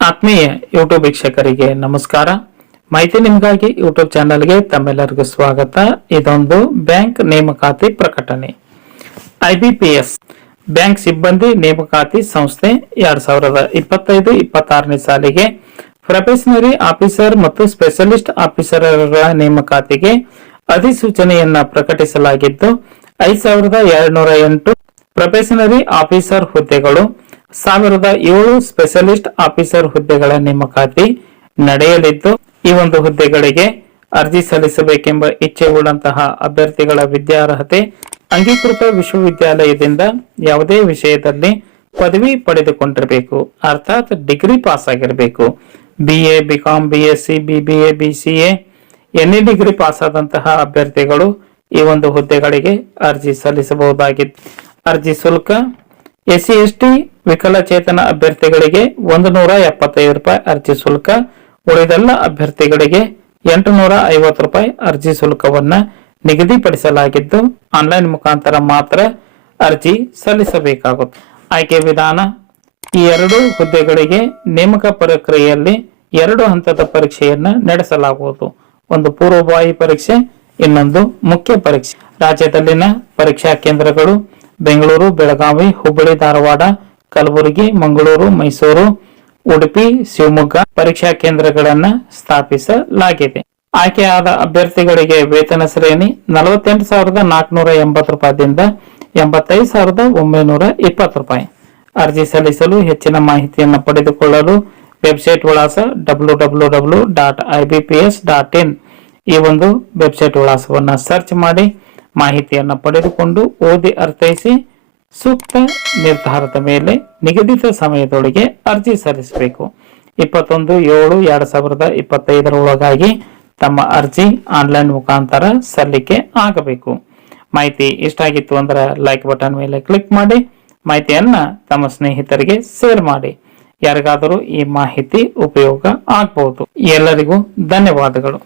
ಆತ್ಮೀಯ ಯೂಟ್ಯೂಬ್ ವೀಕ್ಷಕರಿಗೆ ನಮಸ್ಕಾರ. ಮಾಹಿತಿ ನಿಮಗಾಗಿ ಯೂಟ್ಯೂಬ್ ಚಾನೆಲ್ಗೆ ತಮ್ಮೆಲ್ಲರಿಗೂ ಸ್ವಾಗತ. ಇದೊಂದು ಬ್ಯಾಂಕ್ ನೇಮಕಾತಿ ಪ್ರಕಟಣೆ. IBPS ಬ್ಯಾಂಕ್ ಸಿಬ್ಬಂದಿ ನೇಮಕಾತಿ ಸಂಸ್ಥೆ 2025-26ನೇ ಸಾಲಿಗೆ ಪ್ರೊಬೇಷನರಿ ಆಫೀಸರ್ ಮತ್ತು ಸ್ಪೆಷಲಿಸ್ಟ್ ಆಫೀಸರ್ಗಳ ನೇಮಕಾತಿಗೆ ಅಧಿಸೂಚನೆಯನ್ನ ಪ್ರಕಟಿಸಲಾಗಿದ್ದು 5208 ಪ್ರೊಬೇಷನರಿ ಆಫೀಸರ್ ಹುದ್ದೆಗಳು, 1007 ಸ್ಪೆಷಲಿಸ್ಟ್ ಆಫೀಸರ್ ಹುದ್ದೆಗಳ ನೇಮಕಾತಿ ನಡೆಯಲಿದ್ದು, ಈ ಒಂದು ಹುದ್ದೆಗಳಿಗೆ ಅರ್ಜಿ ಸಲ್ಲಿಸಬೇಕೆಂಬ ಇಚ್ಛೆ ಉಳ್ಳಂತಹ ಅಭ್ಯರ್ಥಿಗಳ ವಿದ್ಯಾರ್ಹತೆ ಅಂಗೀಕೃತ ವಿಶ್ವವಿದ್ಯಾಲಯದಿಂದ ಯಾವುದೇ ವಿಷಯದಲ್ಲಿ ಪದವಿ ಪಡೆದುಕೊಂಡಿರಬೇಕು, ಅರ್ಥಾತ್ ಡಿಗ್ರಿ ಪಾಸ್ ಆಗಿರಬೇಕು. BA, BCom, BSc, BBA, BCA any degree pass ಆದಂತಹ ಅಭ್ಯರ್ಥಿಗಳು ಈ ಒಂದು ಹುದ್ದೆಗಳಿಗೆ ಅರ್ಜಿ ಸಲ್ಲಿಸಬಹುದಾಗಿದ್ದು, ಅರ್ಜಿ ಶುಲ್ಕ SC ST ವಿಕಲಚೇತನ ಅಭ್ಯರ್ಥಿಗಳಿಗೆ 175 ರೂಪಾಯಿ ಅರ್ಜಿ ಶುಲ್ಕ, ಉಳಿದೆಲ್ಲ ಅಭ್ಯರ್ಥಿಗಳಿಗೆ 850 ರೂಪಾಯಿ ಅರ್ಜಿ ಶುಲ್ಕವನ್ನ ನಿಗದಿಪಡಿಸಲಾಗಿದ್ದು, ಆನ್ಲೈನ್ ಮುಖಾಂತರ ಮಾತ್ರ ಅರ್ಜಿ ಸಲ್ಲಿಸಬೇಕಾಗುತ್ತೆ. ಆಯ್ಕೆ ವಿಧಾನ: ಈ ಎರಡು ಹುದ್ದೆಗಳಿಗೆ ನೇಮಕ ಪ್ರಕ್ರಿಯೆಯಲ್ಲಿ 2 ಹಂತದ ಪರೀಕ್ಷೆಯನ್ನ ನಡೆಸಲಾಗುವುದು. ಒಂದು ಪೂರ್ವಭಾವಿ ಪರೀಕ್ಷೆ, ಇನ್ನೊಂದು ಮುಖ್ಯ ಪರೀಕ್ಷೆ. ರಾಜ್ಯದಲ್ಲಿನ ಪರೀಕ್ಷಾ ಕೇಂದ್ರಗಳು ಬೆಂಗಳೂರು, ಬೆಳಗಾವಿ, ಹುಬ್ಬಳ್ಳಿ, ಧಾರವಾಡ, ಕಲಬುರಗಿ, ಮಂಗಳೂರು, ಮೈಸೂರು, ಉಡುಪಿ, ಶಿವಮೊಗ್ಗ ಪರೀಕ್ಷಾ ಕೇಂದ್ರಗಳನ್ನ ಸ್ಥಾಪಿಸಲಾಗಿದೆ. ಆಯ್ಕೆಯಾದ ಅಭ್ಯರ್ಥಿಗಳಿಗೆ ವೇತನ ಶ್ರೇಣಿ 48,480 ರೂಪಾಯಿದಿಂದ 85,920 ರೂಪಾಯಿ. ಅರ್ಜಿ ಸಲ್ಲಿಸಲು ಹೆಚ್ಚಿನ ಮಾಹಿತಿಯನ್ನು ಪಡೆದುಕೊಳ್ಳಲು ವೆಬ್ಸೈಟ್ ವಿಳಾಸ www.ibps.in ಈ ಒಂದು ವೆಬ್ಸೈಟ್ ವಿಳಾಸವನ್ನು ಸರ್ಚ್ ಮಾಡಿ ಮಾಹಿತಿಯನ್ನು ಪಡೆದುಕೊಂಡು ಓದಿ ಅರ್ಥೈಸಿ ಸೂಕ್ತ ನಿರ್ಧಾರದ ಮೇಲೆ ನಿಗದಿತ ಸಮಯದೊಳಗೆ ಅರ್ಜಿ ಸಲ್ಲಿಸಬೇಕು. 21/7/2025 ಒಳಗಾಗಿ ತಮ್ಮ ಅರ್ಜಿ ಆನ್ಲೈನ್ ಮುಖಾಂತರ ಸಲ್ಲಿಕೆ ಆಗಬೇಕು. ಮಾಹಿತಿ ಇಷ್ಟ ಆಗಿತ್ತು ಅಂದ್ರೆ ಲೈಕ್ ಬಟನ್ ಮೇಲೆ ಕ್ಲಿಕ್ ಮಾಡಿ ಮಾಹಿತಿಯನ್ನ ತಮ್ಮ ಸ್ನೇಹಿತರಿಗೆ ಶೇರ್ ಮಾಡಿ. ಯಾರಿಗಾದರೂ ಈ ಮಾಹಿತಿ ಉಪಯೋಗ ಆಗಬಹುದು. ಎಲ್ಲರಿಗೂ ಧನ್ಯವಾದಗಳು.